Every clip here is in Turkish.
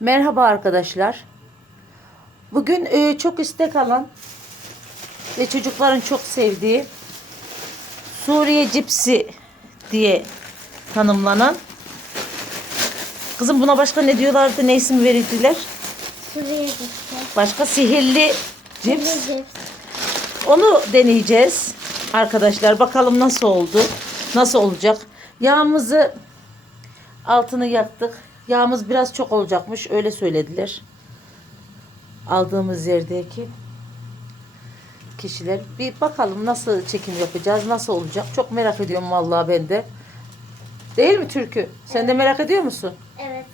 Merhaba arkadaşlar. Bugün e, çok istek alan ve çocukların çok sevdiği Suriye cipsi diye tanımlanan Kızım buna başka ne diyorlardı? Ne isim verildiler? Suriye cipsi. Başka sihirli cips. Suriye cips. Onu deneyeceğiz arkadaşlar. Bakalım nasıl oldu? Nasıl olacak? Yağımızı altını yaktık. Yağımız biraz çok olacakmış. Öyle söylediler. Aldığımız yerdeki kişiler. Bir bakalım nasıl çekim yapacağız? Nasıl olacak? Çok merak ediyorum vallahi ben de. Değil mi Türkü? Sen de merak ediyor musun? Evet.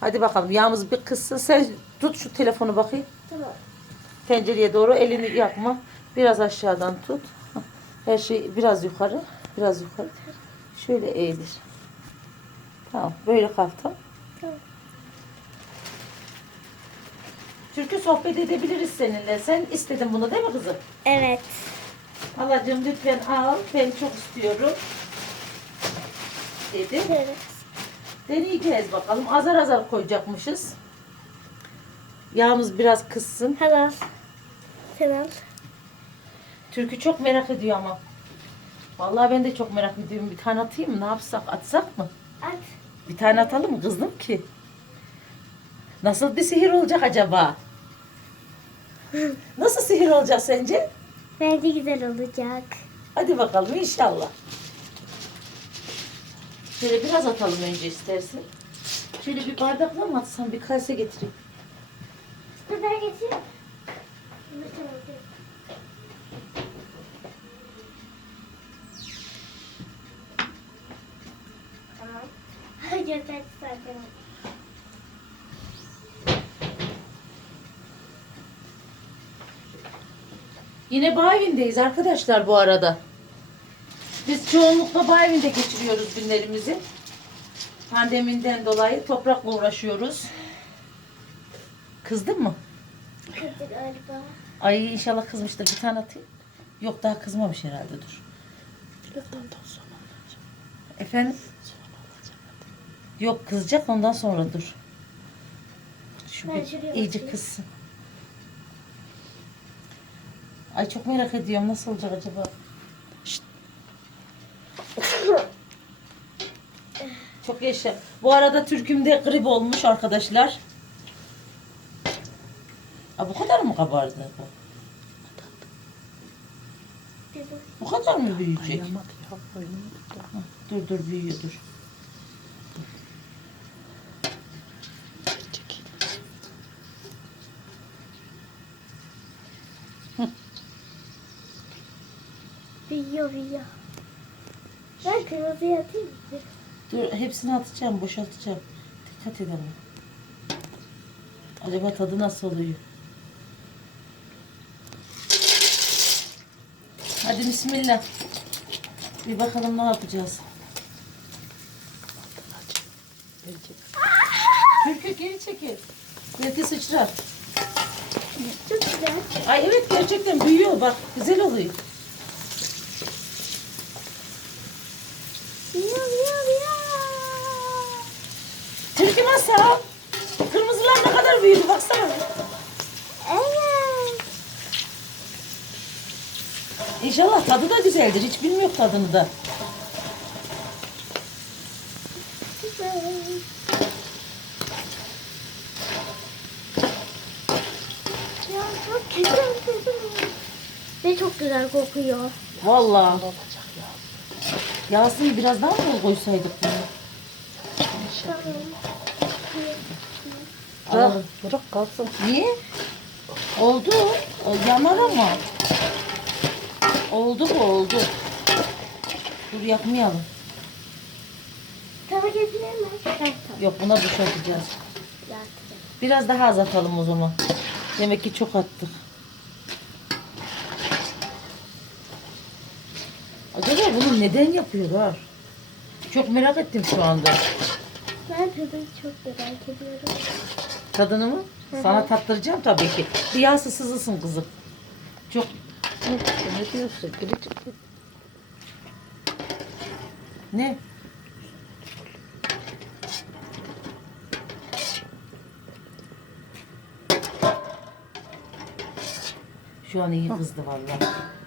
Hadi bakalım yağımız bir kızsın. Sen tut şu telefonu bakayım. Tamam. Tencereye doğru elini yakma. Biraz aşağıdan tut. Her şey biraz yukarı. Biraz yukarı. Şöyle eğilir. Tamam. Böyle kalk tamam. Türkü sohbet edebiliriz seninle. Sen istedin bunu değil mi kızım? Evet. Halacığım lütfen al. Ben çok istiyorum. Dedi. Evet. Deneyeceğiz bakalım. Azar azar koyacakmışız. Yağımız biraz kızsın. Tamam. Tamam. Türkü çok merak ediyor ama. Vallahi ben de çok merak ediyorum. Bir tane atayım mı? Ne yapsak? Atsak mı? At. Bir tane atalım mı kızım ki? Nasıl bir sihir olacak acaba? Nasıl sihir olacak sence? Bence güzel olacak. Hadi bakalım inşallah. Şöyle biraz atalım önce istersen. Şöyle bir bardakla mı atsam bir kase getireyim. Ben getireyim. Zaten. Yine bağ evindeyiz arkadaşlar bu arada. Biz çoğunlukla bağ evinde geçiriyoruz günlerimizi. Pandemiden dolayı toprakla uğraşıyoruz. Kızdın mı? Kızdı galiba. Ay inşallah kızmıştır. Bir tane atayım. Yok daha kızmamış herhalde dur. Efendim? Yok kızacak ondan sonra dur. Şu Ben bir şuraya iyice kızsın. Ay çok merak ediyorum nasıl olacak acaba? Şşt. Çok yaşa. Bu arada türkümde grip olmuş arkadaşlar. Aa, bu kadar mı kabardı bu? Bu kadar mı büyüyecek? Dur dur büyüyor dur. Büyüyor büyüyor. Ben kırmızıya atayım mı? Dur hepsini atacağım, boşaltacağım. Dikkat ama. Acaba tadı nasıl oluyor? Hadi bismillah. Bir bakalım ne yapacağız. Türkü geri çekil. Belki sıçrar. Ay evet gerçekten büyüyor bak. Güzel oluyor. Büyüyor büyüyor büyüyor. Türkü masal. Kırmızılar ne kadar büyüdü baksana. Evet. İnşallah tadı da güzeldir. Hiç bilmiyor tadını da. Güzel. Ya çok güzel kokuyor. Çok güzel kokuyor. Vallahi. Yağsını biraz daha mı koysaydık bunu? Tamam. Alalım. Bırak kalsın. Niye? Oldu. O yanar ama. Oldu bu oldu. Dur yakmayalım. Tava getirelim mi? Evet tamam. Yok buna boşaltacağız. Biraz daha az atalım o zaman. Demek ki çok attık. Acaba bunu neden yapıyorlar? Çok merak ettim şu anda. Ben tadını çok merak ediyorum. Tadını mı? Hı hı. Sana tattıracağım tabii ki. Rüyası sızısın kızım. Çok ne diyorsun? Ne? Şu an iyi hızlı vallahi.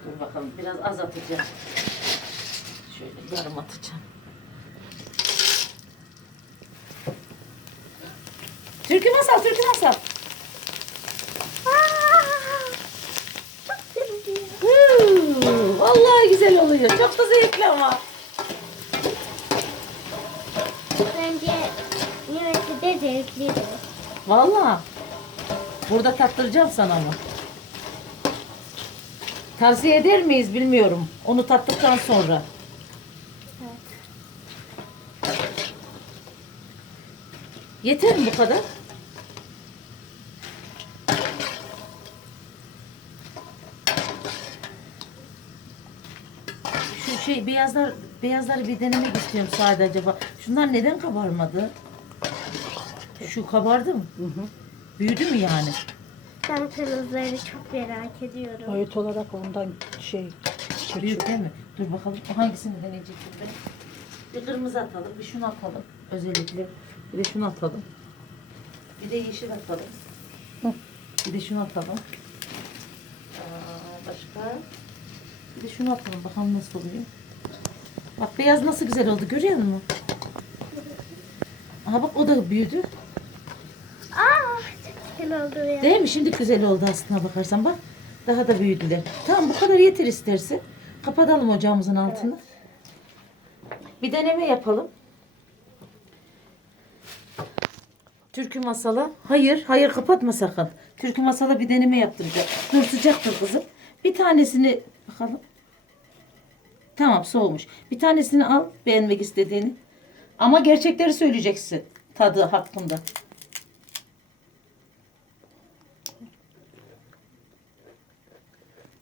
Dur bakalım biraz az atacağım. Şöyle yarım atacağım. Türkü masal, türkü masal. Vallahi güzel oluyor. Çok da zevkli ama. Bence yemesi de zevklidir. Vallahi. Burada tattıracağım sana ama. Tavsiye eder miyiz bilmiyorum. Onu tattıktan sonra. Yeter mi bu kadar? Şu şey beyazlar beyazları bir denemek istiyorum sadece acaba. Şunlar neden kabarmadı? Şu kabardı mı? Büyüdü mü yani? Ben kırmızıları çok merak ediyorum. Boyut olarak ondan şey. Büyük değil mi? Dur bakalım o hangisini deneyeceksin ben? Bir kırmızı atalım, bir şunu atalım. Özellikle bir de şunu atalım. Bir de yeşil atalım. Hı. Bir de şunu atalım. Aa, başka? Bir de şunu atalım bakalım nasıl oluyor. Bak beyaz nasıl güzel oldu görüyor musun? Aha bak o da büyüdü. Aa, çok güzel oldu ya. Değil mi? Şimdi güzel oldu aslına bakarsan bak. Daha da büyüdüler. Tamam bu kadar yeter isterse. Kapatalım ocağımızın altını. Bir deneme yapalım. Türkü masala. Hayır, hayır kapatma sakın. Türkü masala bir deneme yaptıracak. Dur sıcaktır kızım. Bir tanesini bakalım. Tamam soğumuş. Bir tanesini al beğenmek istediğini. Ama gerçekleri söyleyeceksin tadı hakkında.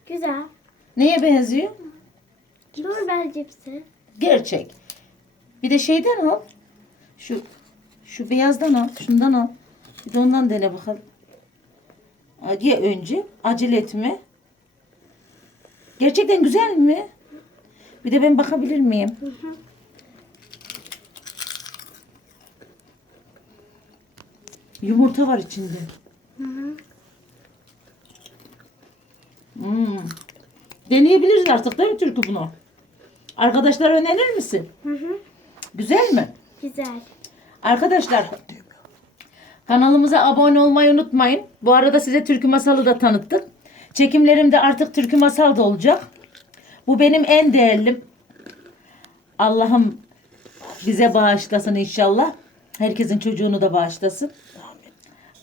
Güzel. Neye benziyor? Normal cipsi. Gerçek. Bir de şeyden al. Şu şu beyazdan al. Şundan al. Bir de ondan dene bakalım. Ye önce. Acele etme. Gerçekten güzel mi? Bir de ben bakabilir miyim? Yumurta var içinde. Hmm. Deneyebiliriz artık değil mi Türkü bunu? Arkadaşlar önerir misin? Hı hı. Güzel mi? Güzel. Arkadaşlar kanalımıza abone olmayı unutmayın. Bu arada size Türkü Masalı da tanıttık. Çekimlerimde artık Türkü Masal da olacak. Bu benim en değerlim. Allah'ım bize bağışlasın inşallah. Herkesin çocuğunu da bağışlasın.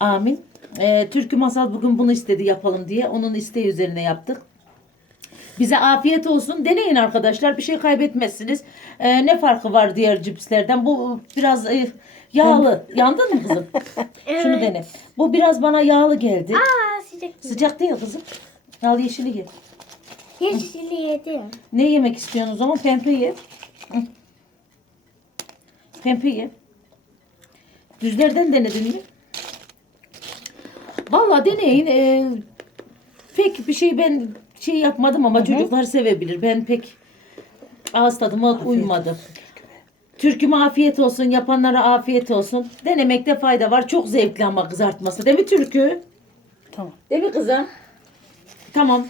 Amin. Ee, Türkü Masal bugün bunu istedi yapalım diye. Onun isteği üzerine yaptık. Bize afiyet olsun. Deneyin arkadaşlar. Bir şey kaybetmezsiniz. Ee, ne farkı var diğer cipslerden? Bu biraz e, yağlı. Yandın mı kızım? Şunu Evet. dene. Bu biraz bana yağlı geldi. Aa sıcak. Sıcak değil kızım. Al yeşili ye. Yeşili yedim. Ne yemek istiyorsun o zaman? Pembe ye. Hı. Pembe ye. Düzlerden denedin mi? Vallahi deneyin. Ee, pek bir şey ben şey yapmadım ama çocuklar sevebilir. Ben pek ağız tadıma uymadı. Türküme afiyet olsun, yapanlara afiyet olsun. Denemekte fayda var. Çok zevkli ama kızartması. Değil mi Türkü? Tamam. Değil mi kızım? Tamam.